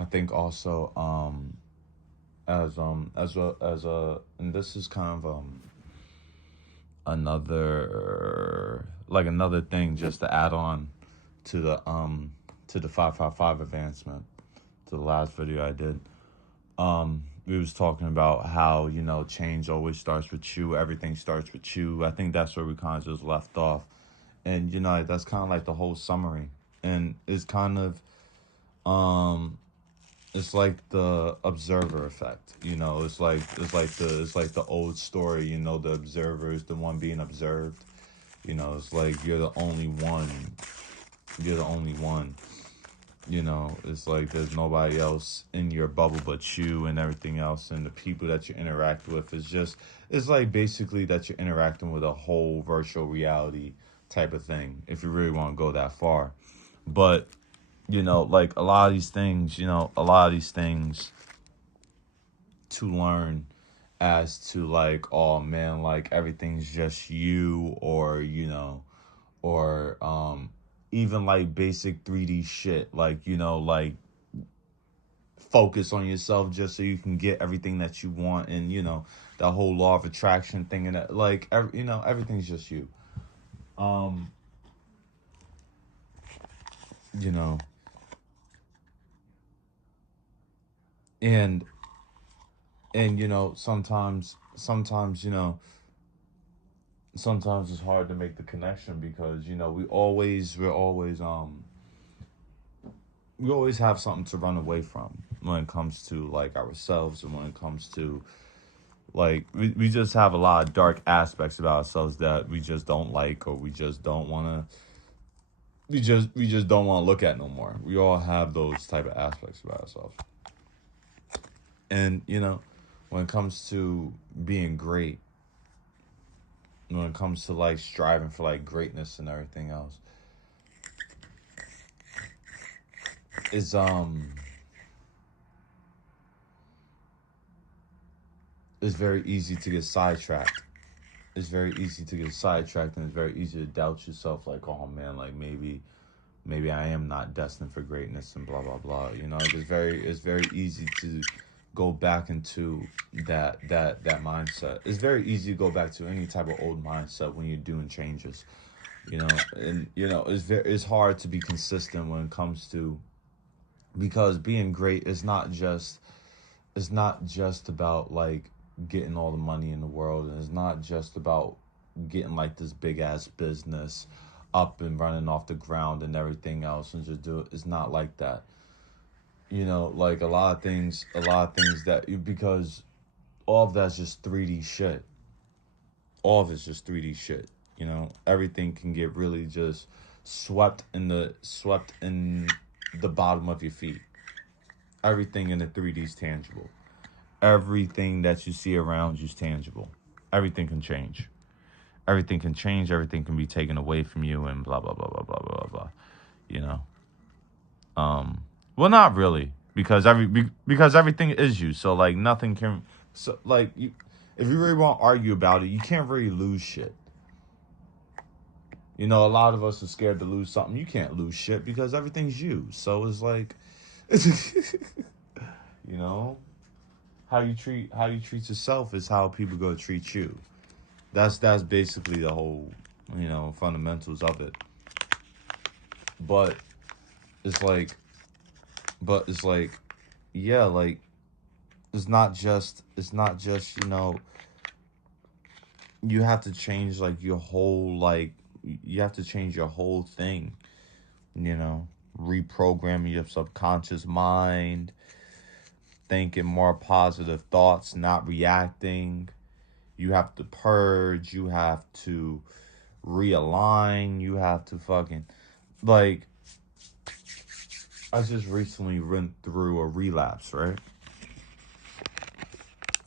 I think also as a and this is kind of another thing just to add on to the 555 advancement, to the last video I did. We was talking about how, change always starts with you, everything starts with you. I think that's where we kind of just left off. And that's kind of like the whole summary. And it's kind of it's like the observer effect. It's like the old story. The observer is the one being observed. It's like you're the only one. It's like there's nobody else in your bubble but you and everything else, and the people that you interact with is just, it's like basically that you're interacting with a whole virtual reality type of thing, if you really want to go that far. But like a lot of these things to learn, as to like, oh man, like everything's just you, or or even like basic 3D shit, like like focus on yourself just so you can get everything that you want, and that whole law of attraction thing, and that, like everything's just you. um you know and sometimes sometimes it's hard to make the connection, because we always have something to run away from when it comes to like ourselves, and when it comes to like we just have a lot of dark aspects about ourselves that we just don't like, or we just don't want to look at no more. We all have those type of aspects about ourselves. And when it comes to being great, when it comes to like striving for like greatness and everything else, is it's very easy to get sidetracked. It's very easy to get sidetracked, and it's very easy to doubt yourself, like, oh man, like maybe I am not destined for greatness, and blah blah blah. Like, it's very easy to go back into that mindset. It's very easy to go back to any type of old mindset when you're doing changes. And it's hard to be consistent when it comes to, because being great is not just about like getting all the money in the world, and it's not just about getting like this big ass business up and running off the ground and everything else, and just do it. It's not like that. Like a lot of things that, because all of that's just 3D shit. All of it's just 3D shit. Everything can get really just swept in the bottom of your feet. Everything in the 3D is tangible. Everything that you see around you is tangible. Everything can change. Everything can change. Everything can be taken away from you, and blah blah blah blah blah blah blah. You know. Well, not really, because because everything is you. So like nothing can. So like you, if you really want to argue about it, you can't really lose shit. A lot of us are scared to lose something. You can't lose shit because everything's you. So it's like, you know, how you treat yourself is how people go treat you. That's basically the whole, fundamentals of it. But it's like, but it's like, yeah, like it's not just you have to change like your whole, like you have to change your whole thing. You know, reprogramming your subconscious mind, thinking more positive thoughts, not reacting. You have to purge. You have to realign. You have to fucking, like, I just recently went through a relapse, right?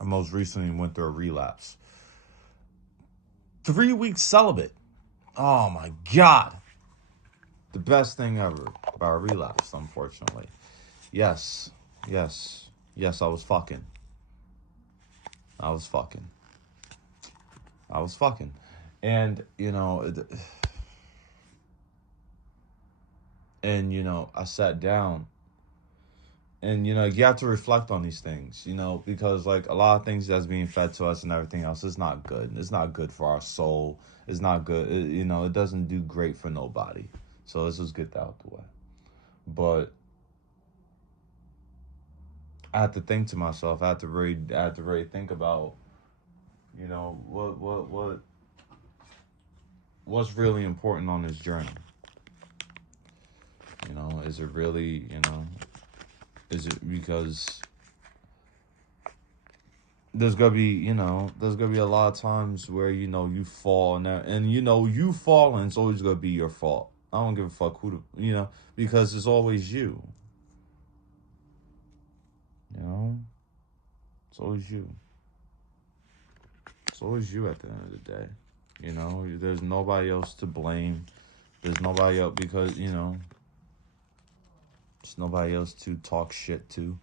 I most recently went through a relapse. 3 weeks celibate. Oh my god. The best thing ever about a relapse, unfortunately. Yes. Yes. Yes, I was fucking. I was fucking. I was fucking. And, I sat down, And you know, you have to reflect on these things, you know, because like a lot of things that's being fed to us and everything else is not good. It's not good for our soul. It's not good. You know, it doesn't do great for nobody. So let's just get that out the way. But I had to think to myself. I had to really think about, you know, what's really important on this journey. You know, is it really, you know, is it because there's gonna be a lot of times where you know you fall and you know you falling is always gonna be your fault. I don't give a fuck who you know, because it's always you. You know, it's always you. It's always you at the end of the day. You know, there's nobody else to blame. There's nobody else because you know, there's nobody else to talk shit to.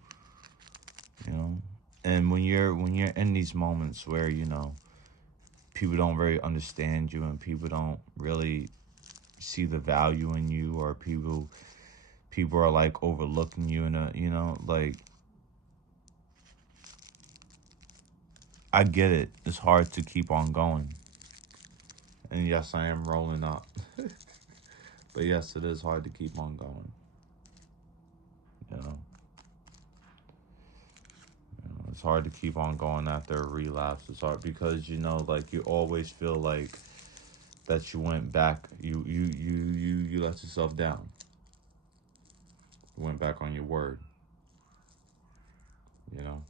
You know, and when you're in these moments where you know people don't really understand you and people don't really see the value in you, or people are like overlooking you in a, you know, like I get it. It's hard to keep on going. And yes, I am rolling up. But yes, it is hard to keep on going. You know, it's hard to keep on going after a relapse. It's hard because you know, like you always feel like that you went back. You let yourself down. You went back on your word. You know,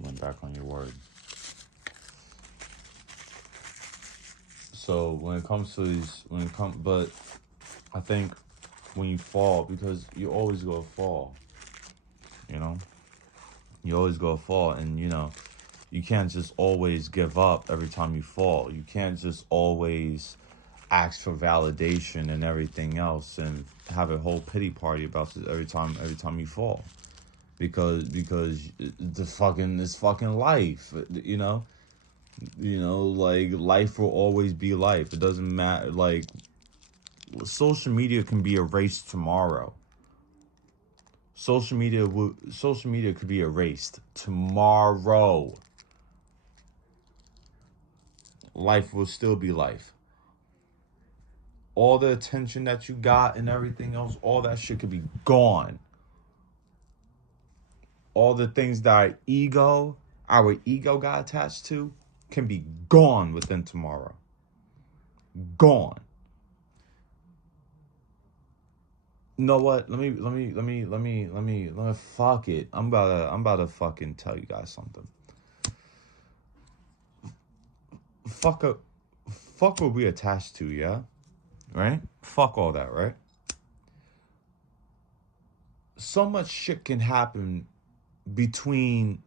went back on your word. So when it comes to these, but I think when you fall, because you always go to fall, you know, you always go to fall, and you know, you can't just always give up every time you fall. You can't just always ask for validation and everything else, and have a whole pity party about it every time you fall, because it's fucking life, you know, like life will always be life. It doesn't matter. Like social media can be erased tomorrow. Social media could be erased tomorrow. Life will still be life. All the attention that you got and everything else, all that shit could be gone. All the things that our ego got attached to, can be gone within tomorrow. Gone. You know what? Let me fuck it. I'm about to fucking tell you guys something. Fuck up, fuck what we attached to, yeah? Right? Fuck all that, right? So much shit can happen between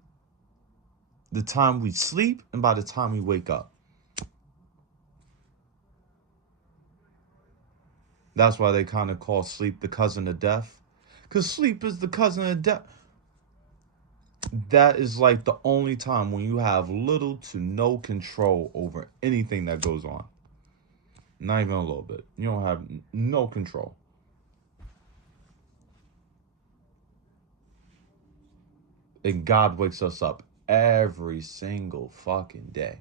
the time we sleep and by the time we wake up. That's why they kind of call sleep the cousin of death. Because sleep is the cousin of death. That is like the only time when you have little to no control over anything that goes on. Not even a little bit. You don't have no control. And God wakes us up every single fucking day.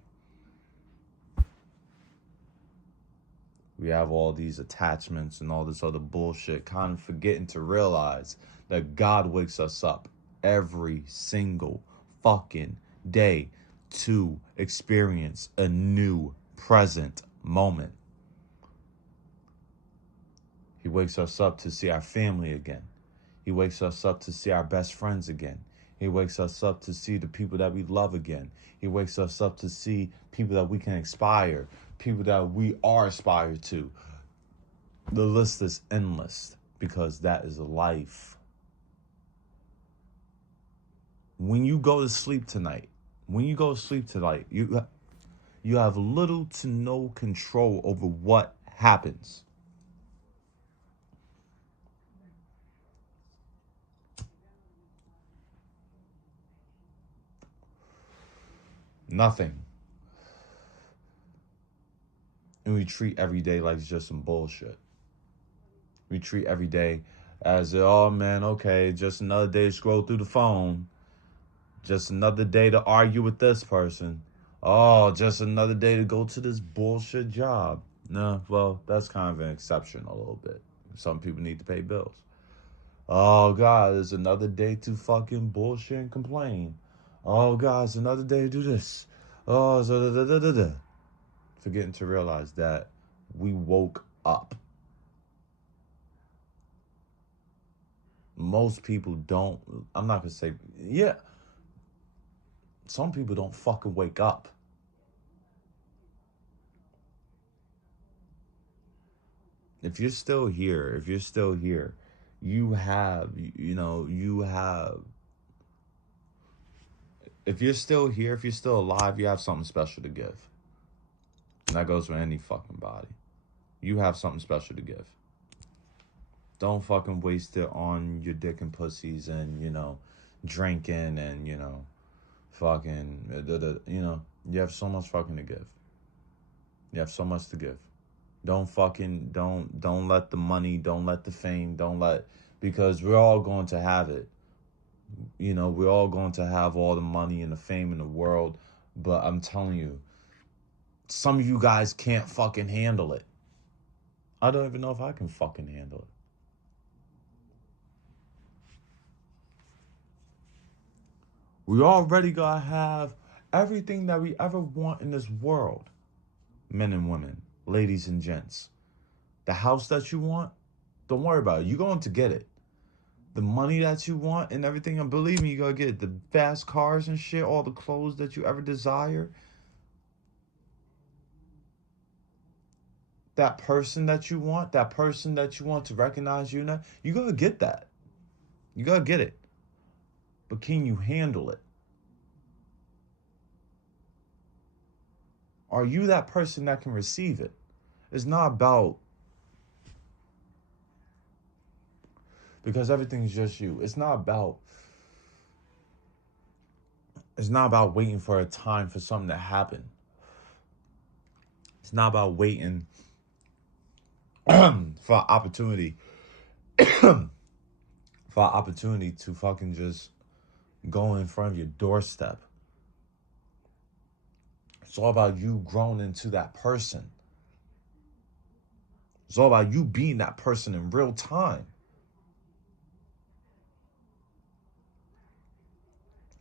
We have all these attachments and all this other bullshit, kind of forgetting to realize that God wakes us up every single fucking day to experience a new present moment. He wakes us up to see our family again. He wakes us up to see our best friends again. He wakes us up to see the people that we love again. He wakes us up to see people that we can inspire, people that we are aspired to. The list is endless because that is life. When you go to sleep tonight, you have little to no control over what happens. Nothing. And we treat every day like it's just some bullshit. We treat every day as, oh man, okay, just another day to scroll through the phone. Just another day to argue with this person. Oh, just another day to go to this bullshit job. No, well, that's kind of an exception a little bit. Some people need to pay bills. Oh, God, it's another day to fucking bullshit and complain. Oh, God, it's another day to do this. Oh, so da da da da da. Forgetting to realize that we woke up. Most people don't, I'm not going to say, yeah, some people don't fucking wake up. If you're still here, you have, you have, if you're still here, if you're still alive, you have something special to give. And that goes for any fucking body. You have something special to give. Don't fucking waste it on your dick and pussies and, drinking and, fucking, you have so much fucking to give. You have so much to give. Don't let the money, don't let the fame, because we're all going to have it. We're all going to have all the money and the fame in the world, but I'm telling you, some of you guys can't fucking handle it. I don't even know if I can fucking handle it. We already gotta have everything that we ever want in this world. Men and women, ladies and gents. The house that you want, don't worry about it. You're going to get it. The money that you want and everything, and believe me, you're gonna get it. The fast cars and shit, all the clothes that you ever desire. That person that you want to recognize you now, you're gonna get that. You gotta get it. But can you handle it? Are you that person that can receive it? It's not about, because everything's just you. It's not about waiting for a time for something to happen. It's not about waiting for an opportunity to fucking just go in front of your doorstep. It's all about you growing into that person. It's all about you being that person in real time.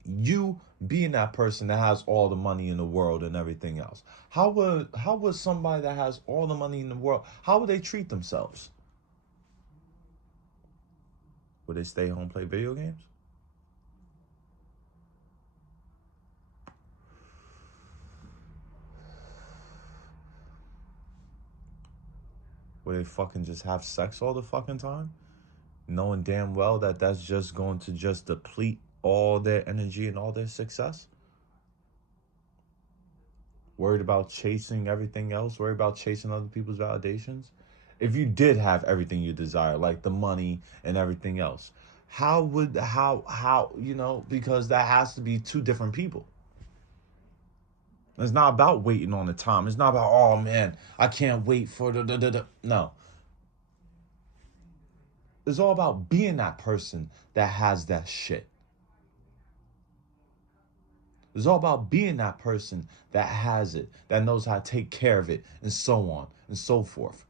You being that person that has all the money in the world and everything else. How would somebody that has all the money in the world, how would they treat themselves? Would they stay home, play video games? Would they fucking just have sex all the fucking time? Knowing damn well that that's just going to just deplete all their energy and all their success? Worried about chasing everything else? Worried about chasing other people's validations? If you did have everything you desire, like the money and everything else, because that has to be two different people. It's not about waiting on the time. It's not about, oh man, I can't wait for the. No. It's all about being that person that has that shit. It's all about being that person that has it, that knows how to take care of it, and so on and so forth.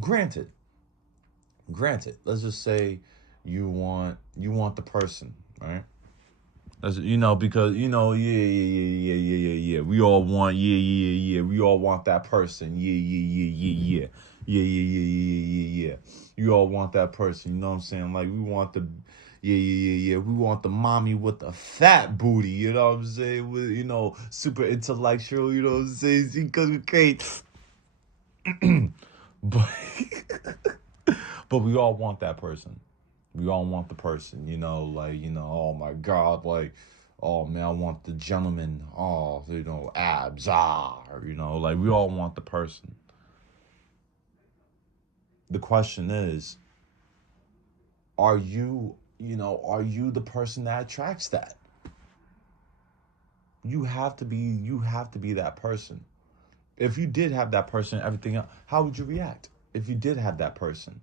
Granted, let's just say you want the person, right? Because yeah. We all want, yeah. We all want that person, yeah. You all want that person, you know what I'm saying? Like we want the, yeah. We want the mommy with the fat booty, you know what I'm saying? With super intellectual, you know what I'm saying? Because we're great, but but we all want that person. We all want the person, oh my God, like, oh man, I want the gentleman, abs, like we all want the person. The question is, are you the person that attracts that? You have to be that person. If you did have that person, everything else, how would you react? If you did have that person,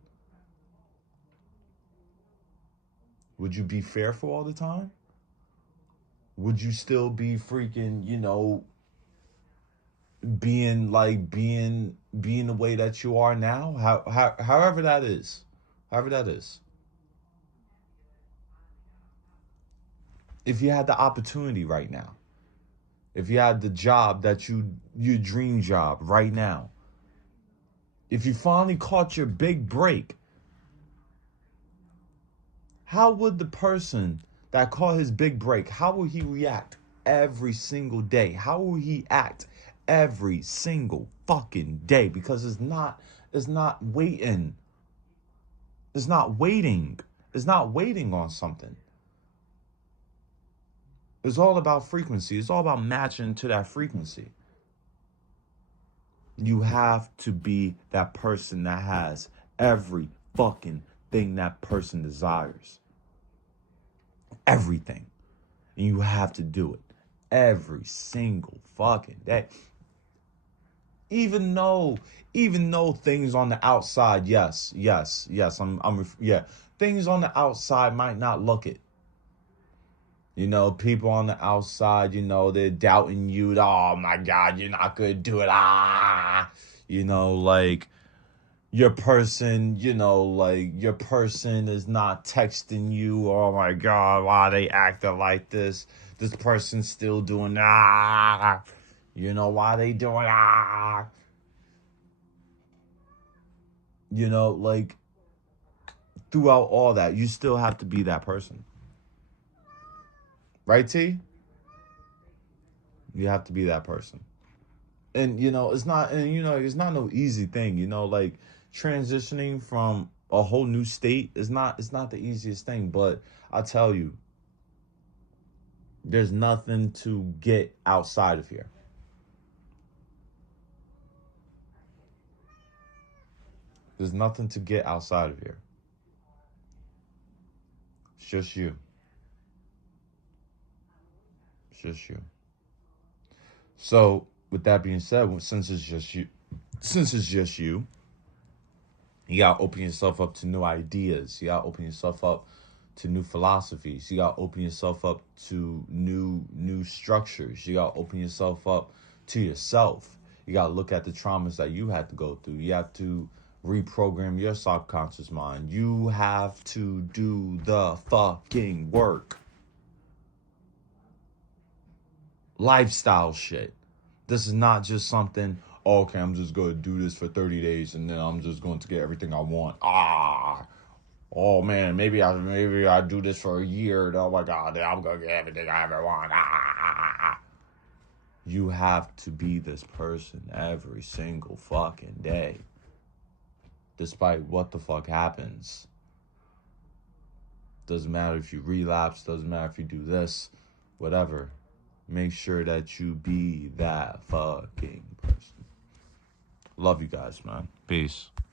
would you be fearful all the time? Would you still be freaking, being the way that you are now? However that is. However that is. If you had the opportunity right now, if you had the job that your dream job right now, if you finally caught your big break, how would the person that caught his big break, how will he react every single day? How will he act every single fucking day? Because it's not waiting. It's not waiting. It's not waiting on something. It's all about frequency. It's all about matching to that frequency. You have to be that person that has every fucking thing that person desires. Everything. And you have to do it every single fucking day. Even though things on the outside, yes, things on the outside might not look it. People on the outside, they're doubting you. Oh my God, you're not gonna do it. Like your person is not texting you. Oh my God, why they acting like this? This person's still doing why they doing like throughout all that, you still have to be that person. Right, T? You have to be that person. And it's not no easy thing, like transitioning from a whole new state it's not the easiest thing, but I tell you, there's nothing to get outside of here. There's nothing to get outside of here. It's just you. It's just you. So, with that being said, since it's just you gotta open yourself up to new ideas. You gotta open yourself up to new philosophies. You gotta open yourself up to new structures. You gotta open yourself up to yourself. You gotta look at the traumas that you had to go through. You have to reprogram your subconscious mind. You have to do the fucking work. Lifestyle shit. This is not just something, okay, I'm just going to do this for 30 days and then I'm just going to get everything I want. Oh man, maybe I do this for a year. Oh my God, then I'm going to get everything I ever want. You have to be this person every single fucking day. Despite what the fuck happens. Doesn't matter if you relapse, doesn't matter if you do this, whatever. Make sure that you be that fucking person. Love you guys, man. Peace.